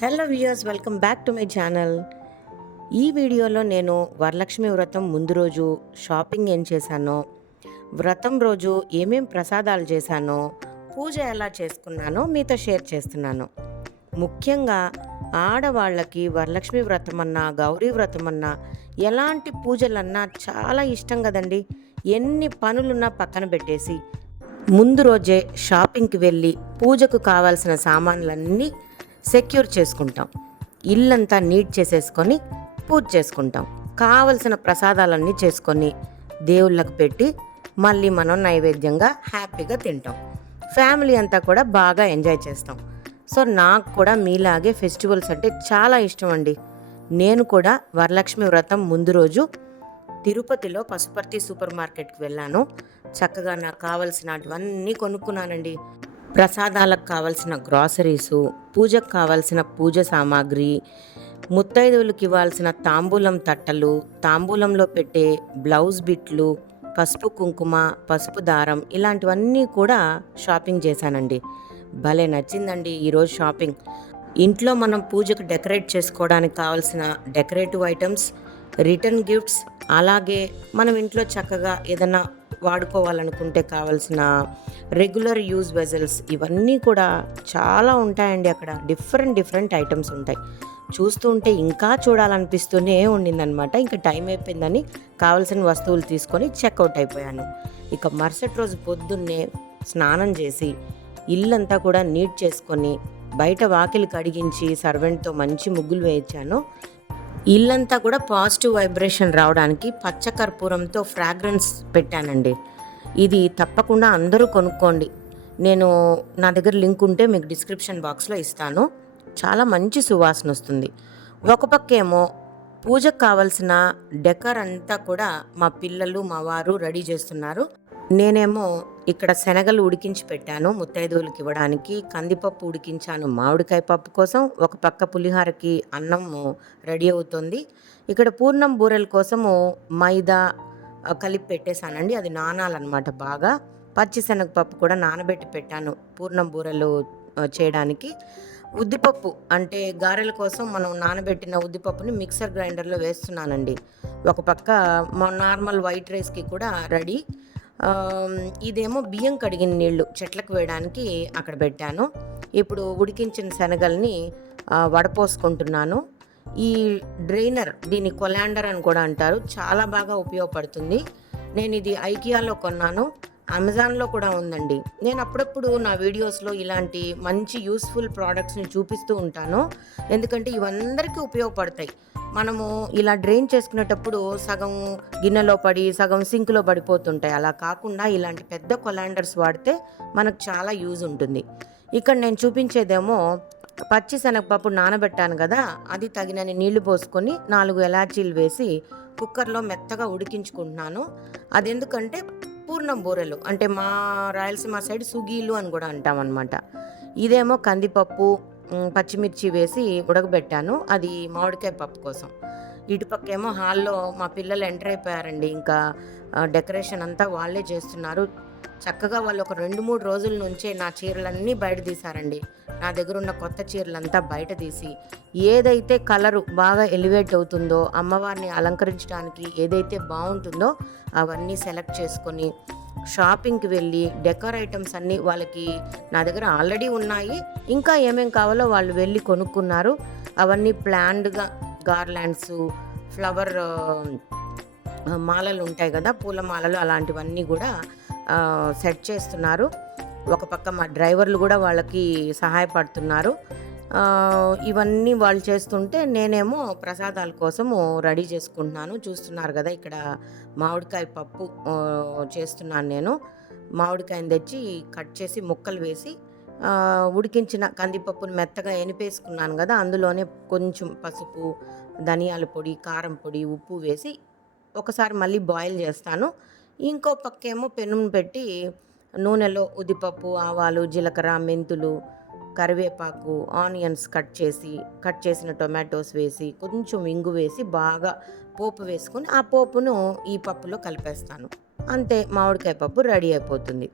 Hello viewers welcome back to my channel ఈ వీడియోలో నేను వరలక్ష్మి వ్రతం ముందు రోజు షాపింగ్ ఏం చేశానో వ్రతం రోజు ఏమేం ప్రసాదాలు చేశానో పూజ ఎలా చేసుకున్నానో మీతో షేర్ చేస్తున్నాను. ముఖ్యంగా ఆడవాళ్ళకి వరలక్ష్మి వ్రతం అన్నా గౌరీ వ్రతం అన్నా ఎలాంటి పూజలన్నా చాలా ఇష్టం కదండి. ఎన్ని పనులున్నా పక్కన పెట్టేసి ముందు రోజే షాపింగ్కి వెళ్ళి పూజకు కావాల్సిన సామాన్లన్నీ సెక్యూర్ చేసుకుంటాం. ఇల్లంతా నీట్ చేసేసుకొని పూజ చేసుకుంటాం. కావలసిన ప్రసాదాలన్నీ చేసుకొని దేవుళ్ళకు పెట్టి మళ్ళీ మనం నైవేద్యంగా హ్యాపీగా తింటాం. ఫ్యామిలీ అంతా కూడా బాగా ఎంజాయ్ చేస్తాం. సో నాకు కూడా మీలాగే ఫెస్టివల్స్ అంటే చాలా ఇష్టం అండి. నేను కూడా వరలక్ష్మి వ్రతం ముందు రోజు తిరుపతిలో పశుపర్తి సూపర్ మార్కెట్కి వెళ్ళాను. చక్కగా నాకు కావలసినటువన్నీ కొనుక్కున్నానండి. ప్రసాదాలకు కావలసిన గ్రాసరీసు పూజకు కావలసిన పూజ సామాగ్రి ముత్తైదువులకు ఇవ్వాల్సిన తాంబూలం తట్టలు తాంబూలంలో పెట్టే బ్లౌజ్ బిట్లు పసుపు కుంకుమ పసుపు దారం ఇలాంటివన్నీ కూడా షాపింగ్ చేశానండి. భలే నచ్చిందండి ఈరోజు షాపింగ్. ఇంట్లో మనం పూజకు డెకరేట్ చేసుకోవడానికి కావాల్సిన డెకరేటివ్ ఐటమ్స్ రిటర్న్ గిఫ్ట్స్ అలాగే మనం ఇంట్లో చక్కగా ఏదైనా వాడుకోవాలనుకుంటే కావాల్సిన రెగ్యులర్ యూజ్ వెజల్స్ ఇవన్నీ కూడా చాలా ఉంటాయండి అక్కడ. డిఫరెంట్ డిఫరెంట్ ఐటమ్స్ ఉంటాయి. చూస్తూ ఉంటే ఇంకా చూడాలనిపిస్తూనే ఉండిందనమాట ఇంకా టైం అయిపోయిందని కావాల్సిన వస్తువులు తీసుకొని చెక్అవుట్ అయిపోయాను. ఇక మరుసటి రోజు పొద్దున్నే స్నానం చేసి ఇల్లంతా కూడా నీట్ చేసుకొని బయట వాకిలి కడిగించి సర్వెంట్తో మంచి ముగ్గులు వేయించాను. ఇల్లంతా కూడా పాజిటివ్ వైబ్రేషన్ రావడానికి పచ్చ కర్పూరంతో ఫ్రాగ్రెన్స్ పెట్టానండి. ఇది తప్పకుండా అందరూ కొనుక్కోండి. నేను నా దగ్గర లింక్ ఉంటే మీకు డిస్క్రిప్షన్ బాక్స్లో ఇస్తాను. చాలా మంచి సువాసన వస్తుంది. ఒక పక్కేమో పూజకు కావలసిన డెకర్ అంతా కూడా మా పిల్లలు మా వారు రెడీ చేస్తున్నారు. నేనేమో ఇక్కడ శనగలు ఉడికించి పెట్టాను ముత్తైదువులకి ఇవ్వడానికి కందిపప్పు ఉడికించాను మామిడికాయ పప్పు కోసం ఒక పక్క పులిహారకి అన్నం రెడీ అవుతుంది. ఇక్కడ పూర్ణం బూరెల కోసము మైదా కలిపి పెట్టేశానండి. అది నానాలన్నమాట బాగా. పచ్చి శనగపప్పు కూడా నానబెట్టి పెట్టాను పూర్ణం బూరెలు చేయడానికి. ఉద్దిపప్పు అంటే గారెల కోసం మనం నానబెట్టిన ఉద్దిపప్పుని మిక్సర్ గ్రైండర్లో వేస్తున్నానండి. ఒక పక్క మా నార్మల్ వైట్ రైస్కి కూడా రెడీ. ఇదేమో బియ్యం కడిగిన నీళ్ళు చెట్లకు వేయడానికి అక్కడ పెట్టాను. ఇప్పుడు ఉడికించిన శనగల్ని వడపోసుకుంటున్నాను. ఈ డ్రైనర్ దీన్ని కొలాండర్ అని కూడా అంటారు. చాలా బాగా ఉపయోగపడుతుంది. నేను ఇది ఐకియాలో కొన్నాను. అమెజాన్లో కూడా ఉందండి. నేను అప్పుడప్పుడు నా వీడియోస్లో ఇలాంటి మంచి యూస్ఫుల్ ప్రోడక్ట్స్ని చూపిస్తూ ఉంటాను. ఎందుకంటే ఇవందరికీ ఉపయోగపడతాయి. మనము ఇలా డ్రైన్ చేసుకునేటప్పుడు సగం గిన్నెలో పడి సగం సింక్లో పడిపోతుంటాయి. అలా కాకుండా ఇలాంటి పెద్ద కొలాండర్స్ వాడితే మనకు చాలా యూజ్ ఉంటుంది. ఇక్కడ నేను చూపించేదేమో పచ్చి శనగపప్పు నానబెట్టాను కదా అది తగినన్ని నీళ్ళు పోసుకొని నాలుగు ఎలాచీలు వేసి కుక్కర్లో మెత్తగా ఉడికించుకుంటున్నాను. అది ఎందుకంటే పూర్ణం బూరెలు అంటే మా రాయలసీమ సైడ్ సుగీలు అని కూడా అంటామన్నమాట. ఇదేమో కందిపప్పు పచ్చిమిర్చి వేసి ఉడకబెట్టాను. అది మామిడికాయ పప్పు కోసం. ఇటుపక్కేమో హాల్లో మా పిల్లలు ఎంటర్ అయిపోయారండి. ఇంకా డెకరేషన్ అంతా వాళ్ళే చేస్తున్నారు. చక్కగా వాళ్ళు ఒక రెండు మూడు రోజుల నుంచే నా చీరలన్నీ బయట తీశారండి. నా దగ్గర ఉన్న కొత్త చీరలంతా బయట తీసి ఏదైతే కలరు బాగా ఎలివేట్ అవుతుందో అమ్మవారిని అలంకరించడానికి ఏదైతే బాగుంటుందో అవన్నీ సెలెక్ట్ చేసుకొని షాపింగ్కి వెళ్ళి డెకర్ ఐటమ్స్ అన్నీ వాళ్ళకి నా దగ్గర ఆల్రెడీ ఉన్నాయి. ఇంకా ఏమేం కావాలో వాళ్ళు వెళ్ళి కొనుక్కున్నారు. అవన్నీ ప్లాన్డ్గా గార్లాండ్స్ ఫ్లవర్ మాలలు ఉంటాయి కదా పూల మాలలు అలాంటివన్నీ కూడా సెట్ చేస్తున్నారు. ఒక పక్క మా డ్రైవర్లు కూడా వాళ్ళకి సహాయపడుతున్నారు. ఇవన్నీ వాళ్ళు చేస్తుంటే నేనేమో ప్రసాదాల కోసము రెడీ చేసుకుంటున్నాను. చూస్తున్నారు కదా ఇక్కడ మామిడికాయ పప్పు చేస్తున్నాను నేను. మామిడికాయని తెచ్చి కట్ చేసి ముక్కలు వేసి ఉడికించిన కందిపప్పుని మెత్తగా ఎనిపేసుకున్నాను కదా అందులోనే కొంచెం పసుపు ధనియాల పొడి కారం పొడి ఉప్పు వేసి ఒకసారి మళ్ళీ బాయిల్ చేస్తాను. ఇంకో పక్కేమో పెనుము పెట్టి నూనెలో ఉద్దిపప్పు ఆవాలు జీలకర్ర మెంతులు కరివేపాకు ఆనియన్స్ కట్ చేసి కట్ చేసిన టొమాటోస్ వేసి కొంచెం ఇంగు వేసి బాగా పోపు వేసుకొని ఆ పోపును ఈ పప్పులో కలిపేస్తాను. అంతే మామిడికాయ పప్పు రెడీ అయిపోతుంది.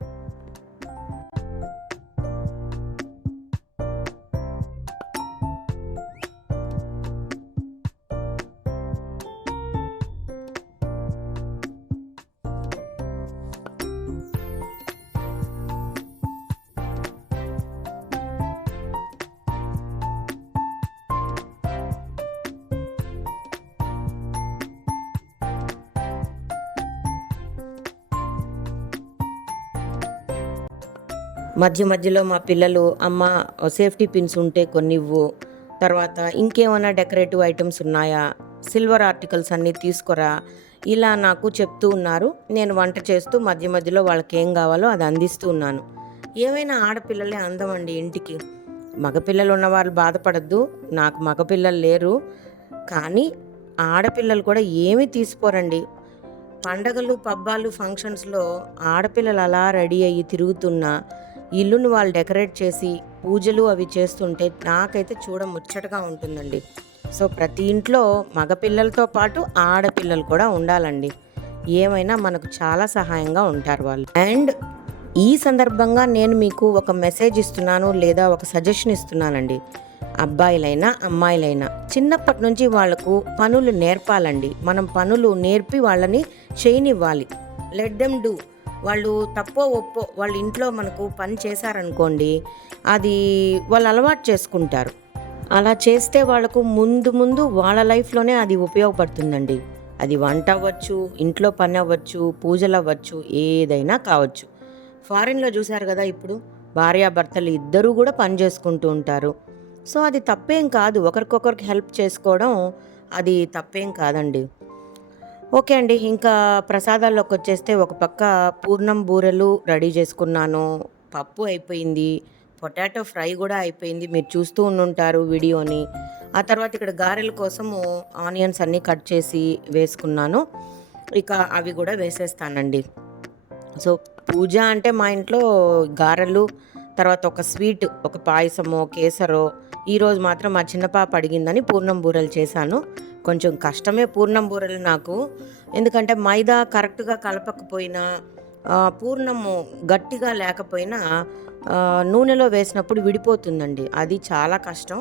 మధ్య మధ్యలో మా పిల్లలు అమ్మ సేఫ్టీ పిన్స్ ఉంటే కొన్ని ఇవ్వు తర్వాత ఇంకేమైనా డెకరేటివ్ ఐటమ్స్ ఉన్నాయా? సిల్వర్ ఆర్టికల్స్ అన్నీ తీసుకురా. ఇలా నాకు చెప్తూ ఉన్నారు. నేను వంట చేస్తూ మధ్య మధ్యలో వాళ్ళకి ఏం కావాలో అది అందిస్తూ ఉన్నాను. ఏమైనా ఆడపిల్లలే అందమండి ఇంటికి. మగపిల్లలు ఉన్నవాళ్ళు బాధపడద్దు. నాకు మగపిల్లలు లేరు. కానీ ఆడపిల్లలు కూడా ఏమీ తీసుకోరండి. పండగలు పబ్బాలు ఫంక్షన్స్లో ఆడపిల్లలు అలా రెడీ అయ్యి తిరుగుతున్నా ఇల్లును వాళ్ళు డెకరేట్ చేసి పూజలు అవి చేస్తుంటే నాకైతే చూడ ముచ్చటగా ఉంటుందండి. సో ప్రతి ఇంట్లో మగపిల్లలతో పాటు ఆడపిల్లలు కూడా ఉండాలండి. ఏమైనా మనకు చాలా సహాయంగా ఉంటారు వాళ్ళు. అండ్ ఈ సందర్భంగా నేను మీకు ఒక మెసేజ్ ఇస్తున్నాను లేదా ఒక సజెషన్ ఇస్తున్నానండి. అబ్బాయిలైనా అమ్మాయిలైనా చిన్నప్పటి నుంచి వాళ్ళకు పనులు నేర్పాలండి. మనం పనులు నేర్పి వాళ్ళని చేయనివ్వాలి. Let them do. వాళ్ళు తప్పో ఒప్పో వాళ్ళ ఇంట్లో మనకు పని చేశారనుకోండి అది వాళ్ళు అలవాటు చేసుకుంటారు. అలా చేస్తే వాళ్ళకు ముందు ముందు వాళ్ళ లైఫ్లోనే అది ఉపయోగపడుతుందండి. అది వంట అవ్వచ్చు ఇంట్లో పని అవ్వచ్చు పూజలు అవ్వచ్చు ఏదైనా కావచ్చు. ఫారిన్లో చూశారు కదా ఇప్పుడు భార్యాభర్తలు ఇద్దరూ కూడా పని చేసుకుంటూ ఉంటారు. సో అది తప్పేం కాదు. ఒకరికొకరికి హెల్ప్ చేసుకోవడం అది తప్పేం కాదండి. ఓకే అండి. ఇంకా ప్రసాదాల్లోకి వచ్చేస్తే ఒక పక్క పూర్ణం బూరెలు రెడీ చేసుకున్నాను. పప్పు అయిపోయింది. పొటాటో ఫ్రై కూడా అయిపోయింది. మీరు చూస్తూ ఉండుంటారు వీడియోని. ఆ తర్వాత ఇక్కడ గారెల కోసము ఆనియన్స్ అన్నీ కట్ చేసి వేసుకున్నాను. ఇక అవి కూడా వేసేస్తానండి. సో పూజ అంటే మా ఇంట్లో గారెలు తర్వాత ఒక స్వీట్ ఒక పాయసమో కేసరో ఈరోజు మాత్రం మా చిన్న పాప అడిగిందని పూర్ణం బూరెలు చేశాను. కొంచెం కష్టమే పూర్ణం బూరెలు నాకు. ఎందుకంటే మైదా కరెక్ట్గా కలపకపోయినా పూర్ణము గట్టిగా లేకపోయినా నూనెలో వేసినప్పుడు విడిపోతుందండి. అది చాలా కష్టం.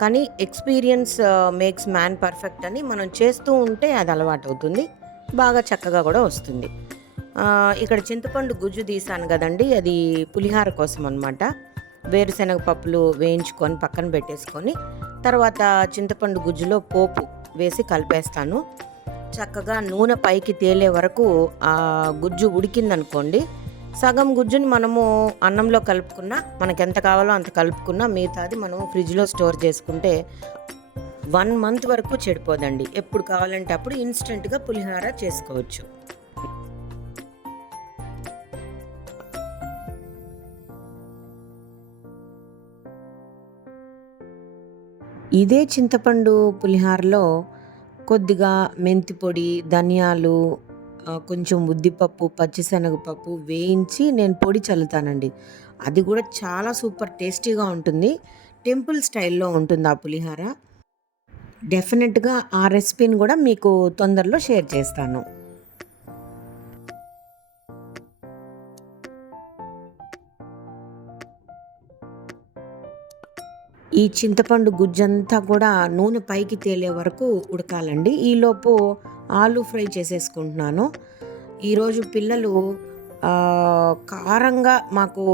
కానీ ఎక్స్పీరియన్స్ మేక్స్ మ్యాన్ పర్ఫెక్ట్ అని మనం చేస్తూ ఉంటే అది అలవాటు అవుతుంది బాగా చక్కగా కూడా వస్తుంది. ఇక్కడ చింతపండు గుజ్జు తీసాను కదండి అది పులిహార కోసం అనమాట వేరుశనగ పప్పులు వేయించుకొని పక్కన పెట్టేసుకొని తర్వాత చింతపండు గుజ్జులో పోపు వేసి కలిపేస్తాను. చక్కగా నూనె పైకి తేలే వరకు ఆ గుజ్జు ఉడికిందనుకోండి సగం గుజ్జుని మనము అన్నంలో కలుపుకున్నా మనకు ఎంత కావాలో అంత కలుపుకున్నా మిగతాది మనము ఫ్రిడ్జ్లో స్టోర్ చేసుకుంటే వన్ మంత్ వరకు చెడిపోదండి. ఎప్పుడు కావాలంటే అప్పుడు ఇన్స్టెంట్గా పులిహార చేసుకోవచ్చు. ఇదే చింతపండు పులిహారలో కొద్దిగా మెంతి పొడి ధనియాలు కొంచెం ఉద్దిపప్పు పచ్చిశనగపప్పు వేయించి నేను పొడి చల్లుతానండి. అది కూడా చాలా సూపర్ టేస్టీగా ఉంటుంది. టెంపుల్ స్టైల్లో ఉంటుంది ఆ పులిహార. డెఫినెట్గా ఆ రెసిపీని కూడా మీకు తొందరలో షేర్ చేస్తాను. ఈ చింతపండు గుజ్జంతా కూడా నూనె పైకి తేలే వరకు ఉడకాలండి. ఈలోపు ఆలు ఫ్రై చేసేసుకుంటున్నాను. ఈరోజు పిల్లలు కారంగా మాకు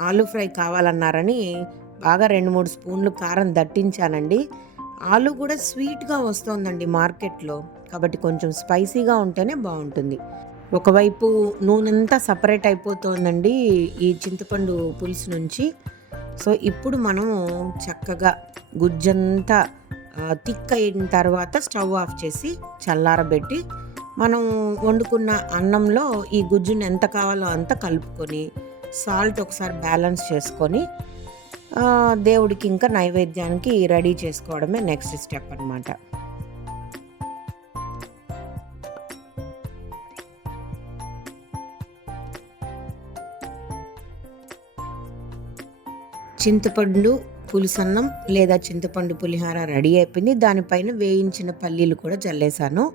ఆలు ఫ్రై కావాలన్నారని బాగా రెండు మూడు స్పూన్లు కారం దట్టించానండి. ఆలు కూడా స్వీట్గా వస్తుందండి మార్కెట్లో. కాబట్టి కొంచెం స్పైసీగా ఉంటేనే బాగుంటుంది. ఒకవైపు నూనెంతా సపరేట్ అయిపోతుందండి ఈ చింతపండు పులుసు నుంచి. సో ఇప్పుడు మనము చక్కగా గుజ్జంతా థిక్ అయిన తర్వాత స్టవ్ ఆఫ్ చేసి చల్లారబెట్టి మనం వండుకున్న అన్నంలో ఈ గుజ్జుని ఎంత కావాలో అంత కలుపుకొని సాల్ట్ ఒకసారి బ్యాలెన్స్ చేసుకొని దేవుడికి ఇంకా నైవేద్యానికి రెడీ చేసుకోవడమే నెక్స్ట్ స్టెప్ అన్నమాట. చింతపండు పులుసన్నం లేదా చింతపండు పులిహార రెడీ అయిపోయింది. దానిపైన వేయించిన పల్లీలు కూడా చల్లేసాను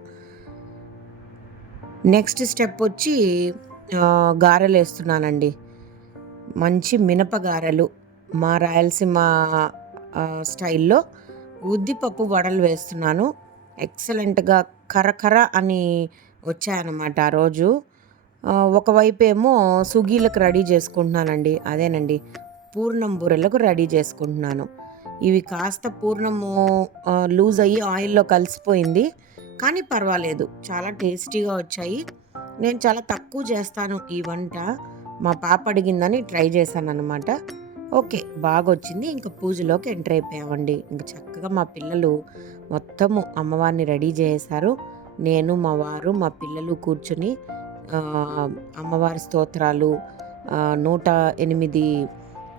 నెక్స్ట్ స్టెప్ వచ్చి గారెలు వేస్తున్నానండి. మంచి మినప గారెలు మా రాయలసీమ స్టైల్లో ఉద్దిపప్పు వడలు వేస్తున్నాను. ఎక్సలెంట్గా కరకర అని వచ్చాయన్నమాట ఆ రోజు. ఒకవైపు ఏమో సుగీలకు రెడీ చేసుకుంటున్నానండి. అదేనండి. పూర్ణం బూరెలకు రెడీ చేసుకుంటున్నాను. ఇవి కాస్త పూర్ణము లూజ్ అయ్యి ఆయిల్లో కలిసిపోయింది. కానీ పర్వాలేదు చాలా టేస్టీగా వచ్చాయి. నేను చాలా తక్కువ చేస్తాను ఈ వంట. మా పాప అడిగిందని ట్రై చేశాను అనమాట ఓకే బాగా వచ్చింది ఇంకా పూజలోకి ఎంటర్ అయిపోయామండి. ఇంకా చక్కగా మా పిల్లలు మొత్తము అమ్మవారిని రెడీ చేశారు. నేను మా వారు మా పిల్లలు కూర్చుని అమ్మవారి స్తోత్రాలు నూట ఎనిమిది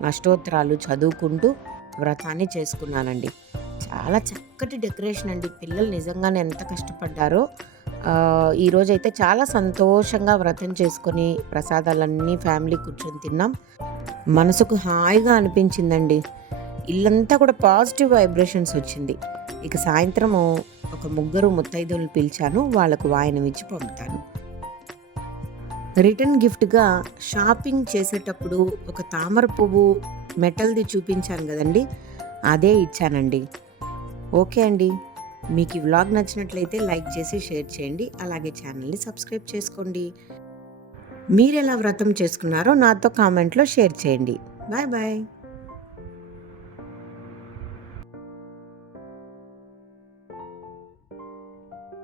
అష్టోత్తరాలు చదువుకుంటూ వ్రతాన్ని చేసుకున్నానండి. చాలా చక్కటి డెకరేషన్ అండి. పిల్లలు నిజంగానే ఎంత కష్టపడ్డారో. ఈరోజైతే చాలా సంతోషంగా వ్రతం చేసుకొని ప్రసాదాలన్నీ ఫ్యామిలీ కూర్చొని తిన్నాం. మనసుకు హాయిగా అనిపించిందండి. ఇల్లంతా కూడా పాజిటివ్ వైబ్రేషన్స్ వచ్చింది. ఇక సాయంత్రము ఒక ముగ్గురు ముత్తైదువులు పిలిచాను. వాళ్ళకు వాయనం ఇచ్చి పంపుతాను. రిటర్న్ గిఫ్ట్గా షాపింగ్ చేసేటప్పుడు ఒక తామర పువ్వు మెటల్ది చూపించాను కదండి అదే ఇచ్చానండి. ఓకే అండి. మీకు ఈ వ్లాగ్ నచ్చినట్లయితే లైక్ చేసి షేర్ చేయండి అలాగే ఛానల్ని సబ్స్క్రైబ్ చేసుకోండి. మీరు ఎలా వ్రతం చేసుకున్నారో నాతో కామెంట్లో షేర్ చేయండి. Bye bye.